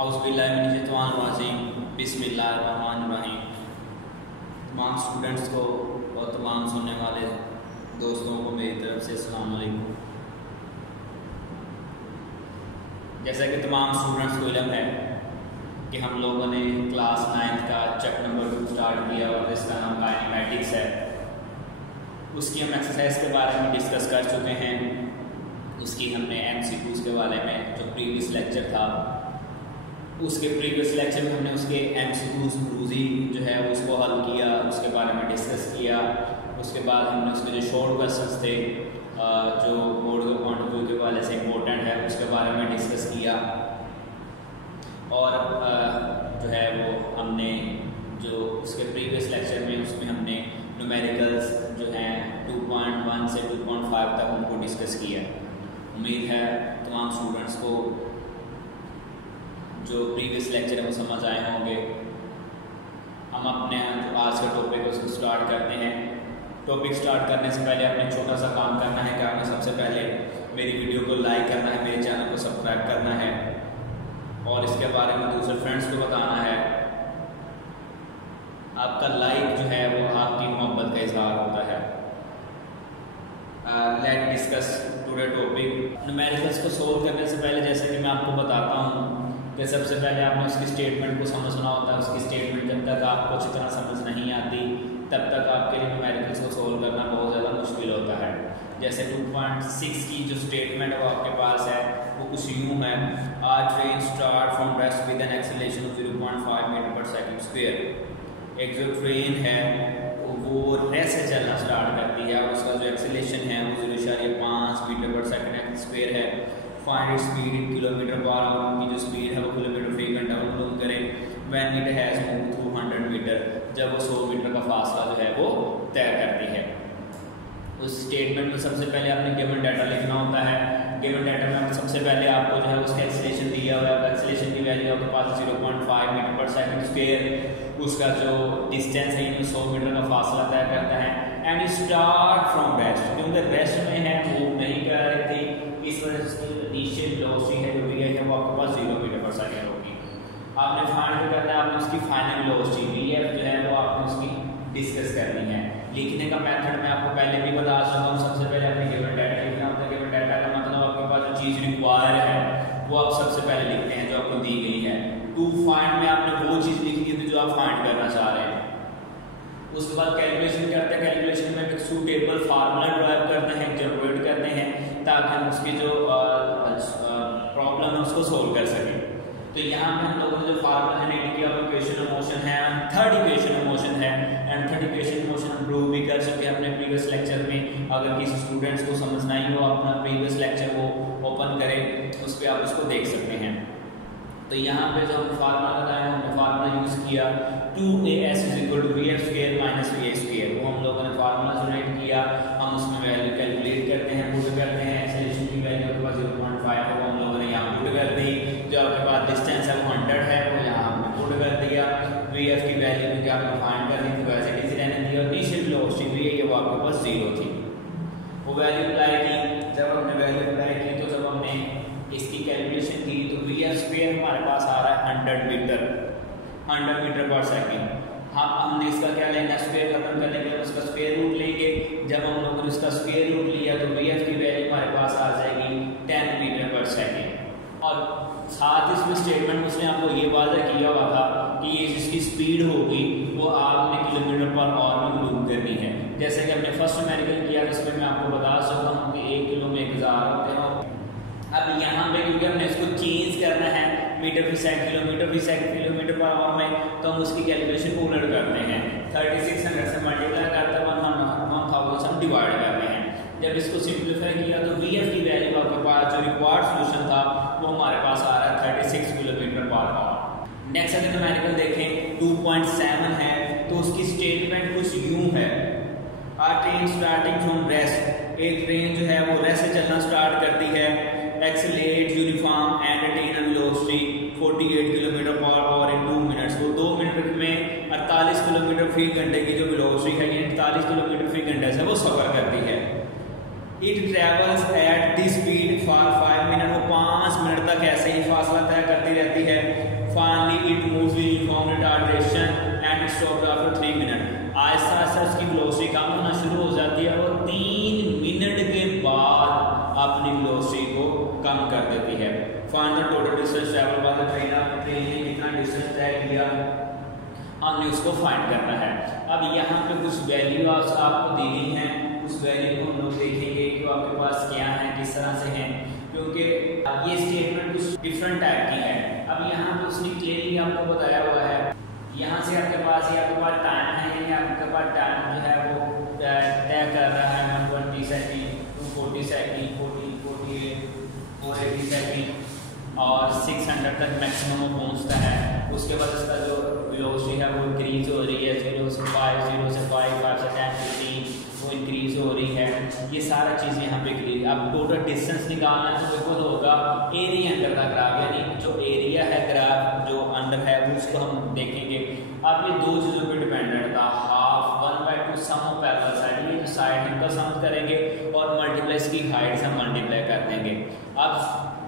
औज़ुबिल्लाहिमिनश्शैतानिर्रजीम बिस्मिल्लाहिर्रहमानिर्रहीम। तमाम स्टूडेंट्स को और तमाम सुनने वाले दोस्तों को मेरी तरफ से अस्सलाम वालेकुम। जैसा कि तमाम स्टूडेंट्स को इल्म है कि हम लोगों ने क्लास 9 का चैप्टर नंबर 2 स्टार्ट किया और इसका नाम काइनेमैटिक्स है। उसकी हम एक्सरसाइज के बारे में डिस्कस कर चुके हैं। उसकी हमने MCQs के बारे में जो प्रीवियस लेक्चर था उसके प्रीवियस लेक्चर में हमने उसके MCQs रूजी जो है उसको हल किया, उसके बारे में डिस्कस किया। उसके बाद हमने उसके जो शॉर्ट क्वेश्चंस थे जो बोर्ड के पॉइंट ऑफ व्यू के वाले से इम्पोर्टेंट है उसके बारे में डिस्कस किया। और जो है वो हमने जो उसके प्रीवियस लेक्चर में उसमें हमने न्यूमेरिकल्स जो हैं 2.1 से 2.5 तक उनको डिस्कस किया। उम्मीद है तमाम स्टूडेंट्स को जो प्रीवियस लेक्चर है वो समझ आए होंगे। हम अपने आज का टॉपिक है उसको स्टार्ट करते हैं। टॉपिक स्टार्ट करने से पहले आपने छोटा सा काम करना है कि आपने सबसे पहले मेरी वीडियो को लाइक करना है, मेरे चैनल को सब्सक्राइब करना है और इसके बारे में दूसरे फ्रेंड्स को बताना है। आपका लाइक जो है वो आपकी मोहब्बत का इजहार होता है। Let's discuss today topic. Numericals को सोल्व करने से पहले जैसे कि मैं आपको बताता हूँ कि सबसे पहले आपने उसकी स्टेटमेंट को समझना होता है। उसकी स्टेटमेंट जब तक आपको अच्छी तरह समझ नहीं आती तब तक आपके लिए न्यूमेरिकल्स को सोल्व करना बहुत ज़्यादा मुश्किल होता है। जैसे 2.6 की जो स्टेटमेंट है वो आपके पास है, वो कुछ यूँ है। A train start from rest with an acceleration of 0.5 metre per second square. एक जो ट्रेन है वो रेस्ट से चलना स्टार्ट करती है और उसका जो एक्सेलरेशन है वो 0.5 मीटर पर सेकंड स्क्वायर है। Find speed in kilometre per hour. उनकी जो स्पीड है वो किलोमीटर फी घंटा मालूम करें। When it has moved through 100 metre, जब वो 100 मीटर का फासला जो है वो तय करती है। उस स्टेटमेंट में सबसे पहले आपने गिवन डाटा लिखना होता है। गिवन डाटा में सबसे पहले आपको जो है उसका एक्सेलरेशन दिया हुआ है। एक्सेलरेशन की वैल्यू आपके पास 0.5 मीटर पर सेकंड स्क्वायर। उसका जो डिस्टेंस है 100 मीटर का फासला तय करता है। एंड स्टार्ट फ्रॉम रेस्ट, क्योंकि रेस्ट में है वो नहीं कर रही थी, इस वजह से इनिशियल वेलोसिटी है जो भी है वो आपके पास 0 मीटर पर सेकंड होगी। आपने फाइंड करना है, आपने उसकी फाइनल वेलोसिटी VF जो है वो आपने उसकी डिस्कस करनी है। लिखने का मेथड मैं आपको पहले भी बता चुका हूँ। सबसे पहले आपने गिवन डाटा लिखना होता है। गिवन डाटा का मतलब आपके पास जो चीज़ रिक्वायर है वो आप सबसे पहले लिखते हैं जो आपको दी गई है। टू फाइंड में आपने वो चीज़ लिखनी थी जो आप फाइंड करना चाह रहे हैं। उसके बाद कैलकुलेशन करते हैं। कैलकुलेशन में एक सूटेबल फार्मूला ड्राइव करते हैं, जनरेट करते हैं ताकि हम उसकी जो प्रॉब्लम है उसको सोल्व कर सकें। तो यहाँ पे हम लोगों ने जो फार्मूला जनरेट किया वो इक्वेशन ऑफ मोशन है, थर्ड इक्वेशन ऑफ मोशन है। And third equation of motion हम प्रूव भी कर चुके हैं अपने प्रीवियस लेक्चर में। अगर किसी स्टूडेंट्स को समझ नहीं हो अपना प्रीवियस लेक्चर वो ओपन करें, उस पर आप उसको देख सकते हैं। तो यहाँ पे जो हम फार्मूला बताया हमने फार्मूला यूज़ किया 2AS = VF² - VA²। वो हम लोगों ने फार्मूला जनरेट किया। हम उसमें वैल्यू कैलकुलेट करते हैं, पुट करते हैं। एक्सेलरेशन की वैल्यू आपके पास 0.5 है वो हम लोगों ने यहाँ पुट कर दी। जो आपके पास डिस्टेंस है वो 100 है वो यहाँ हमने पुट कर दिया। VF की वैल्यू में क्या आपने फाइंड करनी थी वैसे डिज रहने दी और इनिशियल वेलोसिटी VA ये वो आपके पास 0 थी। वो वैल्यू अप्लाई की। जब हमने वैल्यू अप्लाई की तो जब हमने इसकी कैलकुलेशन की तो VF² हमारे पास आ रहा है 100 मीटर पर सेकंड। हाँ, हमने इसका क्या लेना है, स्क्वायर खत्म करने के लिए उसका स्क्वायर रूट लेंगे। जब हम लोगों ने उसका स्क्वायर रूट लिया तो VF की वैल्यू हमारे पास आ जाएगी 10 मीटर पर सेकंड। और साथ इसमें स्टेटमेंट उसने आपको ये वादा किया हुआ था कि ये जिसकी स्पीड होगी वो आपने किलोमीटर पर आवर में मूव करनी है। जैसे कि हमने फर्स्ट न्यूमेरिकल किया जिसमें मैं आपको बता सकता हूँ कि 1 किलो में 1000 होते हैं। अब यहाँ पे क्योंकि हमने इसको चेंज करना है मीटर फी सेकंड किलोमीटर पर आवर में, तो हम उसकी कैलकुलेशन उलट करते हैं। 3600 से मल्टीप्लाई करते हैं 1000 से हम डिवाइड करते हैं। जब इसको सिंप्लीफाई किया तो VF की वैल्यू आपके पास जो रिक्वायर्ड सोल्यूशन था वो हमारे पास आ रहा है 36 किलोमीटर पर आवर। नेक्स्ट अगर न्यूमेरिकल देखें 2.7 है तो उसकी स्टेटमेंट कुछ यूँ है। A train starting from rest. एक ट्रेन जो है वो रेस्ट से चलना स्टार्ट करती है। Accelerate uniform and attain a velocity 48 kilometre per hour in 2 minutes. वो 2 मिनट में 48 किलोमीटर फी घंटे की जो वेलोसिटी है ये 48 किलोमीटर फी घंटे से वो सफ़र करती है। It travels at the speed for 5 minute. वो 5 मिनट तक ऐसे ही फासला तय करती रहती है। Finally it moves with uniform retardation and stop after 3 minute. Aahista Aahista उसकी वेलोसिटी कम होना शुरू हो जाती है और 3 मिनट के बाद अपनी वेलोसिटी को कम कर देती है। Find the total distance travel by the train. आप ट्रेन ने कितना डिस्टेंस तय किया हमने उसको फाइंड करना है। अब यहाँ पे कुछ वैल्यू आपको दी गई हैं, उस वैल्यू को हम लोग देखेंगे कि आपके पास क्या है, किस तरह से हैं, क्योंकि ये स्टेटमेंट कुछ डिफरेंट टाइप की है। अब यहाँ पे उसने क्लियरली आपको बताया हुआ है, यहाँ से आपके पास टाइम है, यानी आपके पास टाइम जो है वो तय कर रहा है 120 सेकेंड, 240 सेकेंड, 48, 480 सेकेंड और 600 तक मैक्सिमम पहुँचता है। उसके बाद इसका जो वेलोसिटी है वो इंक्रीज हो रही है, 0 से 5, 0 से 5, 5 से 10, 15 वो इंक्रीज हो रही है। ये सारा चीज़ यहाँ पे क्लियर। अब टोटल डिस्टेंस निकालना है तो बिल्कुल होगा एरिया अंडर द ग्राफ, यानी जो एरिया है ग्राफ जो अंडर है वो उसको हम देखेंगे। अब ये दो चीज़ों पे डिपेंडेंट था, half 1/2 sum of parallel side, ये जो साइड इनका सम करेंगे और मल्टीप्लाई इसकी हाइट से मल्टीप्लाई कर देंगे। अब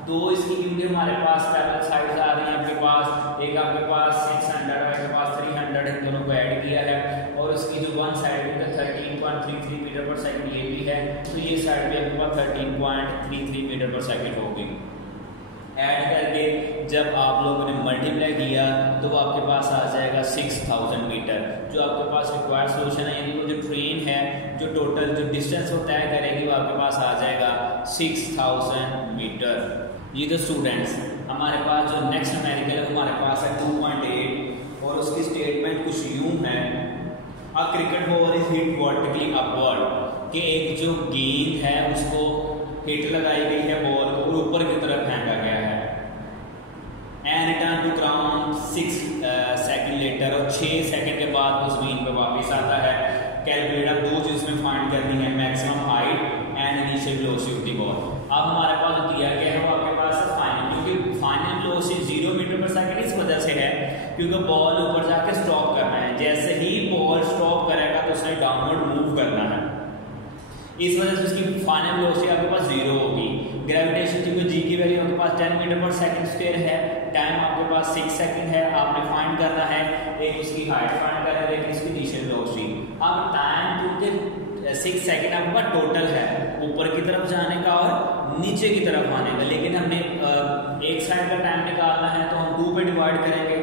दो इसकी क्योंकि हमारे पास पैरेलल साइड्स आ रही हैं आपके पास, एक आपके पास 600 और आपके पास 300, इन दोनों को ऐड किया है और उसकी जो वन साइड है 13.33 मीटर पर सेकंड ये भी है, तो ये साइड भी आपके पास 13.33 मीटर पर सेकंड होगी। ऐड करके जब आप लोगों ने मल्टीप्लाई किया तो वो आपके पास आ जाएगा 6000 मीटर। जो आपके पास रिक्वायर्ड सोल्यूशन है, यानी वो जो ट्रेन है जो टोटल जो डिस्टेंस वो तय करेगी वो आपके पास आ जाएगा 6000 मीटर। ये तो स्टूडेंट्स हमारे पास जो नेक्स्ट न्यूमेरिकल है हमारे पास है 2.8 और उसकी स्टेटमेंट कुछ यूं है, a cricket ball is hit vertically upward, कि एक जो गेंद है उसको हिट लगाई गई है बॉल को और ऊपर की तरफ फेंका गया है, and return to ground 6 second later, और 6 सेकंड के बाद वो जमीन पे वापस आता है। कैलकुलेट दो चीज में फाइंड करनी है, maximum height and initial velocity of the ball. अब हमारे पास जो दिया गया है वो आपके पास है फाइनल, क्योंकि final velocity 0 metre per second इस वजह से है क्योंकि बॉल ऊपर जाके स्टॉप करना है, जैसे ही बॉल स्टॉप करेगा तो उसने डाउनवर्ड मूव करना है, इस वजह से उसकी फाइनल वेलोसिटी आपके पास 0 होगी। ग्रेविटेशन क्योंकि जी की वैल्यू आपके पास 10 मीटर पर सेकंड स्क्वायर है, टाइम आपके पास 6 सेकंड है, आपने फाइंड करना है, एक उसकी हाइट फाइंड करना है, एक इसकी इनिशियल वेलोसिटी। अब टाइम क्योंकि 6 सेकंड आपके पास टोटल है ऊपर की तरफ जाने का और नीचे की तरफ आने का, लेकिन हमने एक साइड का टाइम निकालना है तो हम 2 पे डिवाइड करेंगे,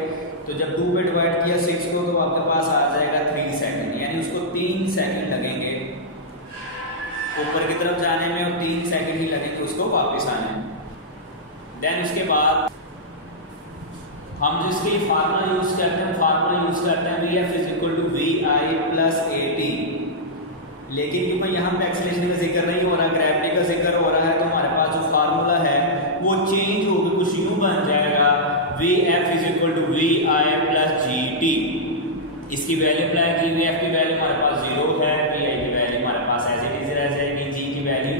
तो जब 2 पे डिवाइड किया 6 को तो आपके पास आ जाएगा 3 सेकंड, यानी उसको 3 सेकंड लगेंगे ऊपर की तरफ जाने में और 3 सेकंड ही लगेंगे उसको वापस आने में। देन उसके बाद हम जो इसके लिए फार्मूला यूज करते हैं Vf is equal to Vi plus AT, लेकिन क्योंकि यहाँ पे एक्सेलरेशन का जिक्र नहीं हो रहा, ग्रेविटी का जिक्र हो रहा है, तो हमारे पास जो फार्मूला है वो चेंज होकर कुछ यूं बन जाएगा Vf is equal to Vi plus GT। इसकी वैल्यू अप्लाई की, Vf की वैल्यू हमारे पास 0 है, Vi की वैल्यू हमारे पास एज इट इज रह जाएगी, G की वैल्यू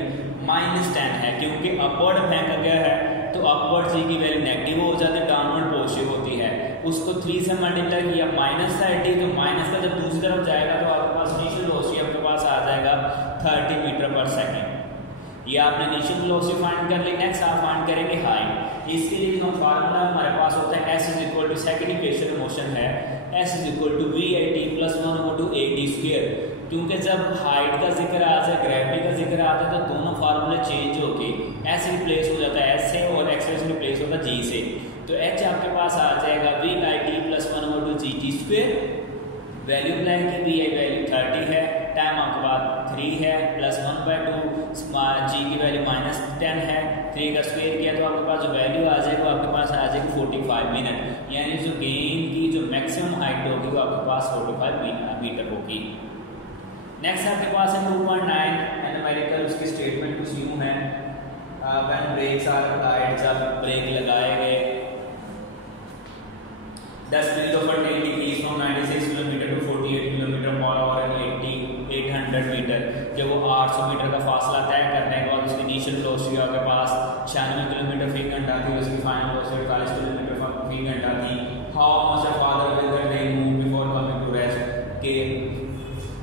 -10 है क्योंकि अपवर्ड फेंका गया है तो अपवर्ड G की वैल्यू नेगेटिव हो जाती है, डाउनवर्ड पॉजिटिव होती है। उसको 3 से मल्टीप्लाई किया -30, तो माइनस का जब दूसरी तरफ जाएगा तो आपके पास इनिशियल वेलोसिटी आपके पास आ जाएगा 30 मीटर पर सेकंड। ये आपने इनिशियल वेलोसिटी फाइंड कर ली। नेक्स्ट आप फाइंड करेंगे हाइट। इसके लिए जो फार्मूला हमारे पास होता है S is equal to second equation motion है, S is equal to VAT plus 1/2AT square, क्योंकि जब हाइट का जिक्र आ जाए, ग्रेविटी का जिक्र आता है तो दोनों फार्मूले चेंज होके S रिप्लेस हो जाता है S से और एक्सेलरेशन रिप्लेस होता है G से, तो H आपके पास आ जाएगा VIT plus 1/2GT square. Value apply की, Vi वैल्यू 30 है, टाइम आपके पास 3 है, प्लस 1/2, G की वैल्यू -10 है, 3 का स्क्वायर किया तो आपके पास जो वैल्यू आ जाएगी वो आपके पास आ जाएगी 45 मिनट, यानी जो गेंद की जो मैक्सिमम हाइट होगी वो आपके पास 45 मीटर होगी। नेक्स्ट आपके पास है 2.9 न्यूमेरिकल, उसकी स्टेटमेंट कुछ यूं है, व्हेन ब्रेक्स आर अप्लाइड, जब ब्रेक लगाए गए, the speed of a train decreased from 96 km to 48 km per hour and 800 metre, जब वो 800 मीटर का फासला तय करने के बाद उसकी इनिशियल वेलोसिटी आपके पास 96 किलोमीटर फी घंटा थी, उसकी फाइनल वेलोसिटी 48 किलोमीटर फी घंटा थी। How much a farther will the train move before coming to rest, के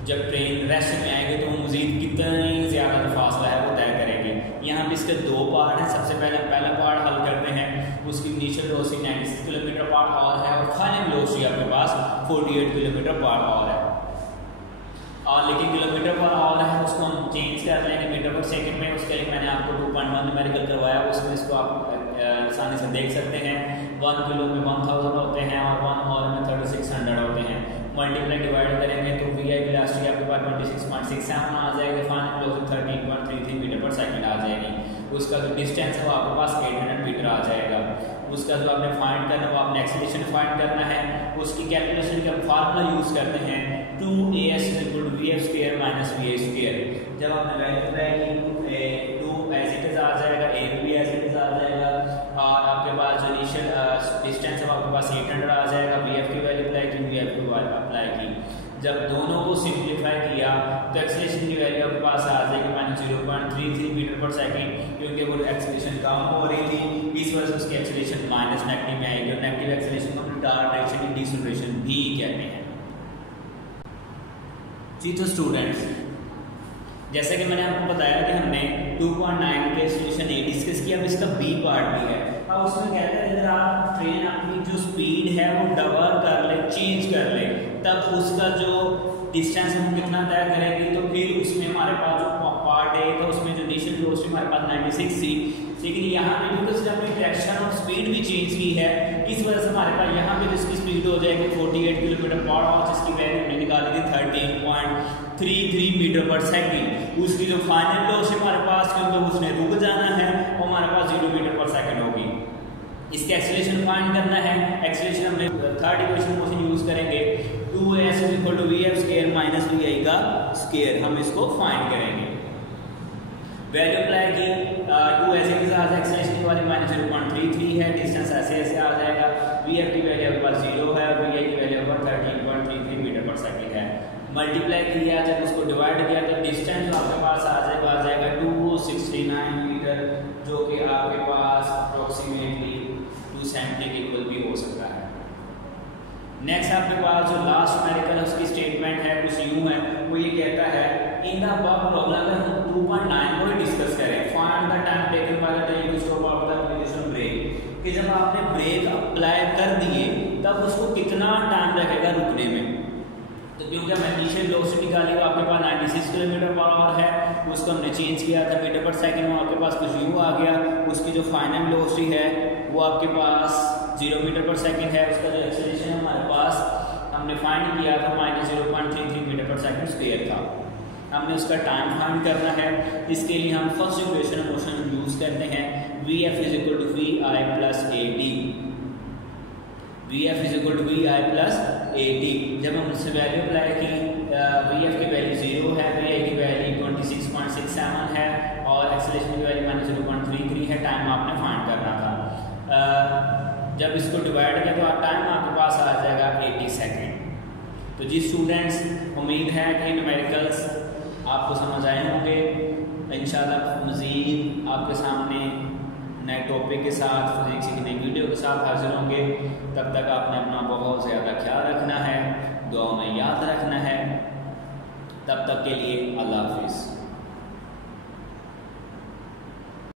जब ट्रेन रेस्ट में आएगी तो वो मजीद कितनी ज़्यादा फासला है वो तय करेगी। यहाँ पे इसके 2 पार्ट पार्ट है। सबसे पहले हम पहला पार्ट हल करते हैं, उसकी initial velocity 96 kilometre per hour है और फाइनल वेलोसिटी आपके पास 48 किलोमीटर पर आवर है। और लेकिन किलोमीटर पर आवर है उसको हम चेंज कर लेंगे मीटर पर सेकंड में। उसके लिए मैंने आपको 2.1 न्यूमेरिकल करवाया, उसमें इसको आप आसानी से देख सकते हैं। 1 किलो में 1000 होते हैं और 1 आवर में 3600 होते हैं। मल्टीप्लाई डिवाइड करेंगे तो वी आई वेलोसिटी आपके पास 26.67 आ जाएगा, final velocity 13.33 metre per second आ जाएगी। उसका जो डिस्टेंस है वो आपके पास 800 मीटर आ जाएगा। उसका जो आपने फाइंड करना है वो आपने एक्सेलरेशन फाइंड करना है। उसकी कैलकुलेशन का फार्मूला यूज़ करते हैं 2as = vf² - va²। जब आपने वैल्यू लगाएगी 2 एज इट इज आ जाएगा, a भी एज इट इज आ जाएगा और आपके पास जो इनिशियल डिस्टेंस है वो आपके पास 800 आ जाएगा। vf की वैल्यू अप्लाई की, vf की वैल्यू अप्लाई की। जब दोनों को सिंप्लीफाई किया तो एक्सेलरेशन की वैल्यू आपके पास आ जाएगी -0.33 मीटर पर सेकंड, क्योंकि वो एक्सेलरेशन कम हो रही थी, इस वजह से उसकी एक्सेलरेशन माइनस नेगेटिव में आएगी। और नेगेटिव एक्सेलरेशन को रिटार्ड डायरेक्शन की डिसेलरेशन भी कहते हैं। जी तो स्टूडेंट्स, जैसे कि मैंने आपको बताया कि हमने 2.9 के सोल्यूशन ए डिस्कस किया, अब इसका बी पार्ट भी है। अब उसमें कहते हैं अगर आप ट्रेन अपनी जो स्पीड है वो डबल कर ले, चेंज कर ले, तब उसका जो डिस्टेंस है वो कितना तय करेगी। तो फिर उसमें हमारे पास जो पार्ट है तो उसमें जो इनिशियल वेलोसिटी हमारे पास 96 थी, लेकिन यहाँ पे क्योंकि उसने अपनी डायरेक्शन और स्पीड भी चेंज की है, इस वजह से हमारे पास यहाँ पे जिसकी स्पीड हो जाएगी 48 किलोमीटर पर आवर, जिसकी वैल्यू हमने निकाली थी 13.33 मीटर पर सेकंड। उसकी जो फाइनल वेलोसिटी हमारे पास, क्योंकि उसने रुक जाना है, वो हमारे पास 0 मीटर पर सेकंड होगी। इसका एक्सेलरेशन फाइंड करना है। एक्सेलरेशन हमने थर्ड इक्वेशन मोशन यूज करेंगे 2as = vf² - vi का स्क्वायर, हम इसको फाइंड करेंगे। वैल्यू अप्लाई की 2 ऐसे के साथ एक्सेलरेशन की वाली -0.33 है, डिस्टेंस ऐसे ऐसे आ जाएगा। vf की वैल्यू आपके पास 0 है और vi की वैल्यू आपके पास 13.33 मीटर पर सेकंड है। मल्टीप्लाई किया, जब उसको डिवाइड किया तो डिस्टेंस जो आपके पास आ जाएगा 269 मीटर, जो कि आपके पास अप्रोक्सीमेटली 2 सेंटी के इक्वल भी हो सकता है। नेक्स्ट आपके पास जो लास्ट न्यूमेरिकल है उसकी स्टेटमेंट है, कुछ यूं है, वो ये कहता है इन द अबव प्रॉब्लम में हम 2.9 को डिस्कस करें, find the time taken by the train to stop after the application brake, कि जब आपने ब्रेक अप्लाई कर दिए तब उसको कितना टाइम लगेगा रुकने में। तो क्योंकि हम इनिशियल वेलोसिटी निकाली वो आपके पास 96 किलोमीटर पर आवर है, उसको हमने चेंज किया था मीटर पर सेकंड में, आपके पास कुछ यूं आ गया। उसकी जो फाइनल वेलोसिटी है वो आपके पास 0 मीटर पर सेकंड है। उसका जो एक्सेलरेशन है हमारे पास हमने फाइंड किया था -0.33 मीटर पर सेकंड स्क्वायर था। हमने उसका टाइम फाइंड करना है। इसके लिए हम first equation of motion use करते हैं, vf = vi + at। vf = vi + at। जब हम उससे वैल्यू अप्लाई की, vf की वैल्यू 0 है, vi की वैल्यू 26.67 है और एक्सेलरेशन की वैल्यू -0.33 है। टाइम आपने फाइंड करना था। जब इसको डिवाइड किया तो टाइम आपके पास आ जाएगा 80 सेकेंड। तो जी स्टूडेंट्स, उम्मीद है कि न्यूमेरिकल्स आपको समझ आए होंगे। इंशाल्लाह मज़ीद आपके सामने नए टॉपिक के साथ, फिजिक्स की नई वीडियो के साथ हाजिर होंगे। तब तक आपने अपना बहुत ज़्यादा ख्याल रखना है, दुआ में याद रखना है। तब तक के लिए अल्लाह हाफिज़।